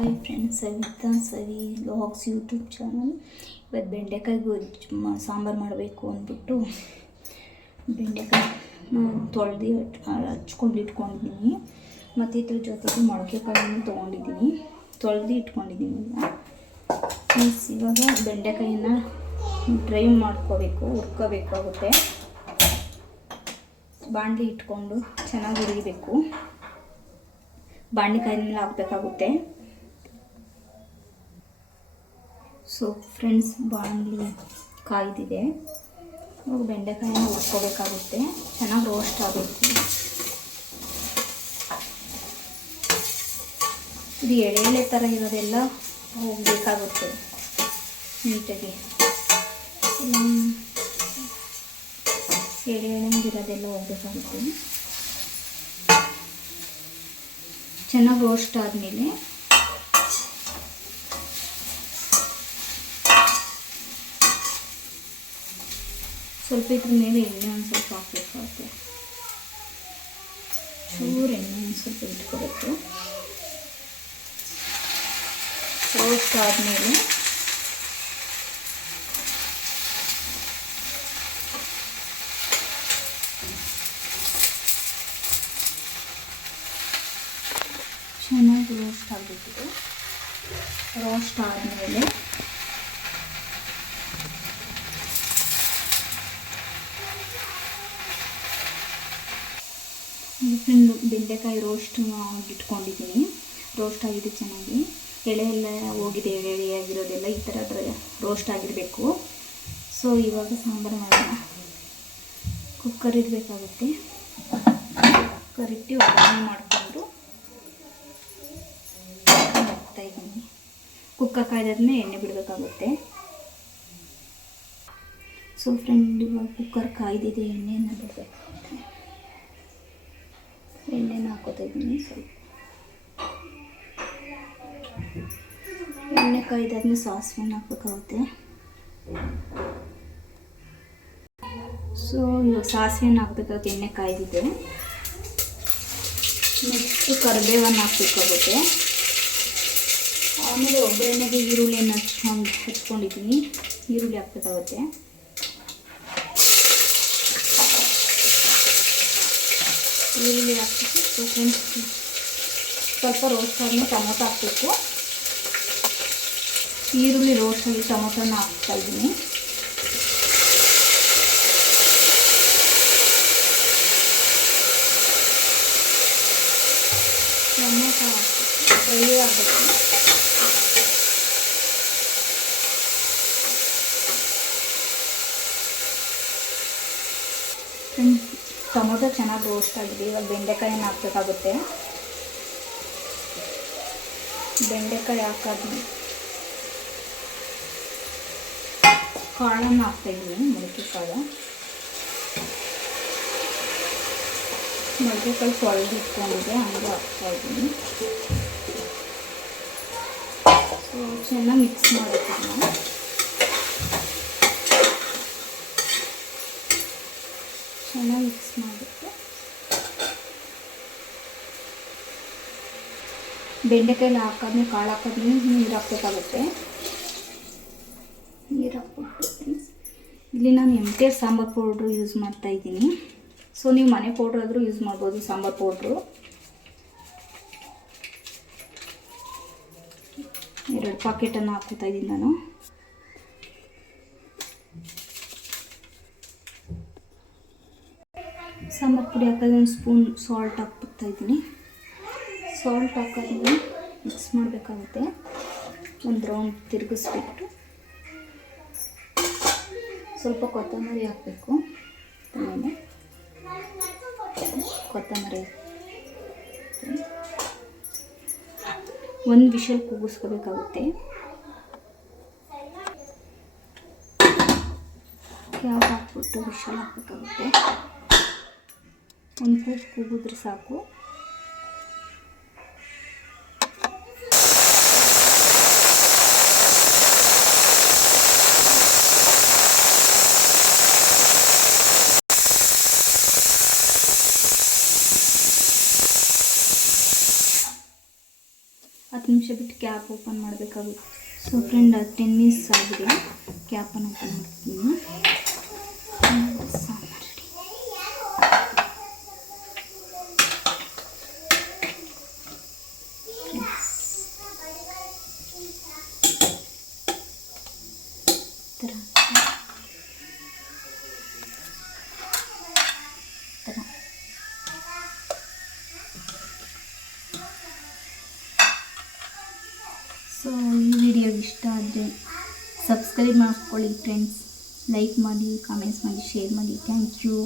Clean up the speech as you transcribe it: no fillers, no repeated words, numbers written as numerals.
Hi friends, Savita ಸವಿ logs YouTube channel. ಇವತ್ತು ಬೆಂಡೆಕಾಯಿ ಸಾಂಬಾರು ಮಾಡಬೇಕು ಅಂದ್ಬಿಟ್ಟು ಬೆಂಡೆಕಾಯಿ ತೊಳೆದು ಹಚ್ಕೊಂಡು ಇಟ್ಕೊಂಡಿದ್ದೀನಿ. ಮತ್ತು ಇದ್ರ ಜೊತೆಗೆ ಮೊಳಕೆ ಕಾಳನ್ನು ತೊಳೆದು ಇಟ್ಕೊಂಡಿದ್ದೀನಿ. ಇವಾಗ ಬೆಂಡೆಕಾಯಿನ ಡ್ರೈ ಮಾಡ್ಕೋಬೇಕು, ಹುರ್ಕೋಬೇಕಾಗುತ್ತೆ. ಬಾಣಲಿ ಇಟ್ಕೊಂಡು ಚೆನ್ನಾಗಿ ಹುರಿಬೇಕು. ಬಾಣಲಿಕಾಯಿನೆಲ್ಲ ಹಾಕಬೇಕಾಗುತ್ತೆ. ಸೊ ಫ್ರೆಂಡ್ಸ್, ಬಾಣಲಿ ಕಾಯ್ದಿದೆ. ಇವಾಗ ಬೆಂಡೆಕಾಯಿನ ಹುರ್ಕೋಬೇಕಾಗುತ್ತೆ. ಚೆನ್ನಾಗಿ ರೋಸ್ಟ್ ಆಗಬೇಕು. ಇದು ಎಳೆ ಥರ ಇರೋದೆಲ್ಲ ಹೋಗಬೇಕಾಗುತ್ತೆ ನೀಟಾಗಿ. ಎಳೆಂಗಿರೋದೆಲ್ಲ ಹೋಗಬೇಕಾಗುತ್ತೆ. ಚೆನ್ನಾಗಿ ರೋಸ್ಟ್ ಆದಮೇಲೆ ಸ್ವಲ್ಪ ಇದ್ರ ಮೇಲೆ ಎಣ್ಣೆ ಒಂದು ಸ್ವಲ್ಪ ಹಾಕಬೇಕಾಗುತ್ತೆ. ಚೂರು ಎಣ್ಣೆ ಒಂದು ಸ್ವಲ್ಪ ಇಟ್ಕೋಬೇಕು. ರೋಸ್ಟ್ ಆದಮೇಲೆ ಚೆನ್ನಾಗಿ ರೋಸ್ಟ್ ಆಗಬೇಕಿದೆ. ರೋಸ್ಟ್ ಆದಮೇಲೆ ಬೆಂಡೆಕಾಯಿ ರೋಸ್ಟ್ ಇಟ್ಕೊಂಡಿದ್ದೀನಿ. ರೋಸ್ಟ್ ಆಗಿದೆ ಚೆನ್ನಾಗಿ. ಎಳೆ ಎಲ್ಲ ಹೋಗಿದೆ, ಎಳೆಯಾಗಿರೋದೆಲ್ಲ ಈ ಥರ ರೋಸ್ಟ್ ಆಗಿರಬೇಕು. ಸೊ ಇವಾಗ ಸಾಂಬಾರು ಮಾಡೋಣ. ಕುಕ್ಕರ್ ಇಡಬೇಕಾಗುತ್ತೆ. ಕುಕ್ಕರ್ ಇಟ್ಟು ಒಗ್ಗರಣೆ ಮಾಡಿಕೊಂಡು ಹಾಕ್ತಾಯಿದ್ದೀನಿ. ಕುಕ್ಕರ್ ಕಾಯ್ದಾದ್ಮೇಲೆ ಎಣ್ಣೆ ಬಿಡಬೇಕಾಗುತ್ತೆ. ಸೊ ಫ್ರೆಂಡ್, ಇವಾಗ ಕುಕ್ಕರ್ ಕಾಯ್ದಿದೆ, ಎಣ್ಣೆಯನ್ನು ಬಿಡಬೇಕಾಗುತ್ತೆ. ಎಣ್ಣೆನ ಹಾಕೋತಾ ಇದ್ದೀನಿ. ಸ್ವಲ್ಪ ಎಣ್ಣೆ ಕಾಯ್ದಾದ್ಮೇಲೆ ಸಾಸಿವೆನ ಹಾಕಬೇಕಾಗುತ್ತೆ. ಸೊ ಇವಾಗ ಸಾಸಿವೆನ ಹಾಕಬೇಕಾಗುತ್ತೆ. ಎಣ್ಣೆ ಕಾಯ್ದಿದೆ. ನೆಕ್ಸ್ಟು ಕರಿಬೇವನ್ನು ಹಾಕಬೇಕಾಗುತ್ತೆ. ಆಮೇಲೆ ಒಗ್ಗರಣೆಗೆ ಈರುಳ್ಳಿಯನ್ನು ಹಚ್ಕೊಂಡಿದ್ದೀನಿ. ಈರುಳ್ಳಿ ಹಾಕಬೇಕಾಗುತ್ತೆ. ಈರುಳ್ಳಿ ಹಾಕ್ಬಿಟ್ಟು ಸ್ವಲ್ಪ ರೋಸ್ಟ್ ಆದ್ಮೇಲೆ ಟೊಮೊಟೊ ಹಾಕಬೇಕು. ಈರುಳ್ಳಿ ರೋಸ್ಟ್ ಆಗಿ ಟೊಮೊಟೊನ ಹಾಕ್ತಾಯಿದ್ದೀನಿ. ಟೊಮೊಟೊ ಹಾಕಿ ಫ್ರೈ ಆಗಬೇಕು. ಟೊಮೊಟೊ ಚೆನ್ನಾಗಿ ರೋಸ್ಟ್ ಆಗಿದೆ. ಇವಾಗ ಬೆಂಡೆಕಾಯಿನ ಹಾಕಬೇಕಾಗುತ್ತೆ. ಬೆಂಡೆಕಾಯಿ ಹಾಕಾದ್ಮೇಲೆ ಕಾಳನ್ನು ಹಾಕ್ತಾಯಿದ್ದೀನಿ. ಮೊಳಕೆ ಕಾಳು ತೊಳೆದು ಇಟ್ಕೊಂಡಿದ್ದೆ, ಹಂಗೆ ಹಾಕ್ತಾಯಿದ್ದೀನಿ. ಸೊ ಚೆನ್ನಾಗಿ ಮಿಕ್ಸ್ ಮಾಡಿದ್ದೀನಿ. ಚೆನ್ನಾಗಿ ಮಿಕ್ಸ್ ಮಾಡಿಬಿಟ್ಟು ಬೆಂಡೆಕಾಯಿ ಹಾಕಾದ್ಮೇಲೆ ಕಾಳು ಹಾಕಾದ್ಮೇಲೆ ನೀರು ಹಾಕಬೇಕಾಗುತ್ತೆ. ನೀರು ಹಾಕ್ಬಿಟ್ಟು ಇಲ್ಲಿ ನಾನು MTR ಸಾಂಬಾರು ಪೌಡ್ರು ಯೂಸ್ ಮಾಡ್ತಾಯಿದ್ದೀನಿ. ಸೊ ನೀವು ಮನೆ ಪೌಡ್ರ್ ಆದರೂ ಯೂಸ್ ಮಾಡ್ಬೋದು, ಸಾಂಬಾರು ಪೌಡ್ರು. 2 ಪಾಕೆಟನ್ನು ಹಾಕ್ತಾ ಇದ್ದೀನಿ ನಾನು. ಸಾಂಬಾರು ಪುಡಿ ಹಾಕೋದು 1 ಸ್ಪೂನ್ ಸಾಲ್ಟ್ ಹಾಕ್ಬಿಡ್ತಾಯಿದ್ದೀನಿ. ಸಾಲ್ಟ್ ಹಾಕೋದನ್ನು ಮಿಕ್ಸ್ ಮಾಡಬೇಕಾಗುತ್ತೆ. ಒಂದು ರೌಂಡ್ ತಿರುಗಿಸ್ಬಿಟ್ಟು ಸ್ವಲ್ಪ ಕೊತ್ತಂಬರಿ ಹಾಕಬೇಕು. ಆಮೇಲೆ ಕೊತ್ತಂಬರಿ 1 ವಿಷಲ್ ಕೂಗಿಸ್ಕೋಬೇಕಾಗುತ್ತೆ. ಕ್ಯಾಪ್ ಹಾಕ್ಬಿಟ್ಟು ವಿಷಲ್ ಹಾಕಬೇಕಾಗುತ್ತೆ. 1 ಕೂಗಿದ್ರೆ ಸಾಕು. ಬಿಟ್ಟು ಕ್ಯಾಪ್ ಓಪನ್ ಮಾಡಬೇಕಾಗುತ್ತೆ. ಸೊ ಫ್ರೆಂಡ್ 10 ಮಿನಿಟ್ಸ್ ಆಗಿದೆ, ಕ್ಯಾಪನ್ನು ಓಪನ್ ಮಾಡ್ತೀನಿ. ಸಾಂಬಾರು ರೆಡಿ. ಸೊ ಈ ವಿಡಿಯೋ ಇಷ್ಟ ಆದರೆ ಸಬ್ಸ್ಕ್ರೈಬ್ ಮಾಡ್ಕೊಳ್ಳಿ ಫ್ರೆಂಡ್ಸ್, ಲೈಕ್ ಮಾಡಿ, ಕಾಮೆಂಟ್ಸ್ ಮಾಡಿ, ಶೇರ್ ಮಾಡಿ. Thank you.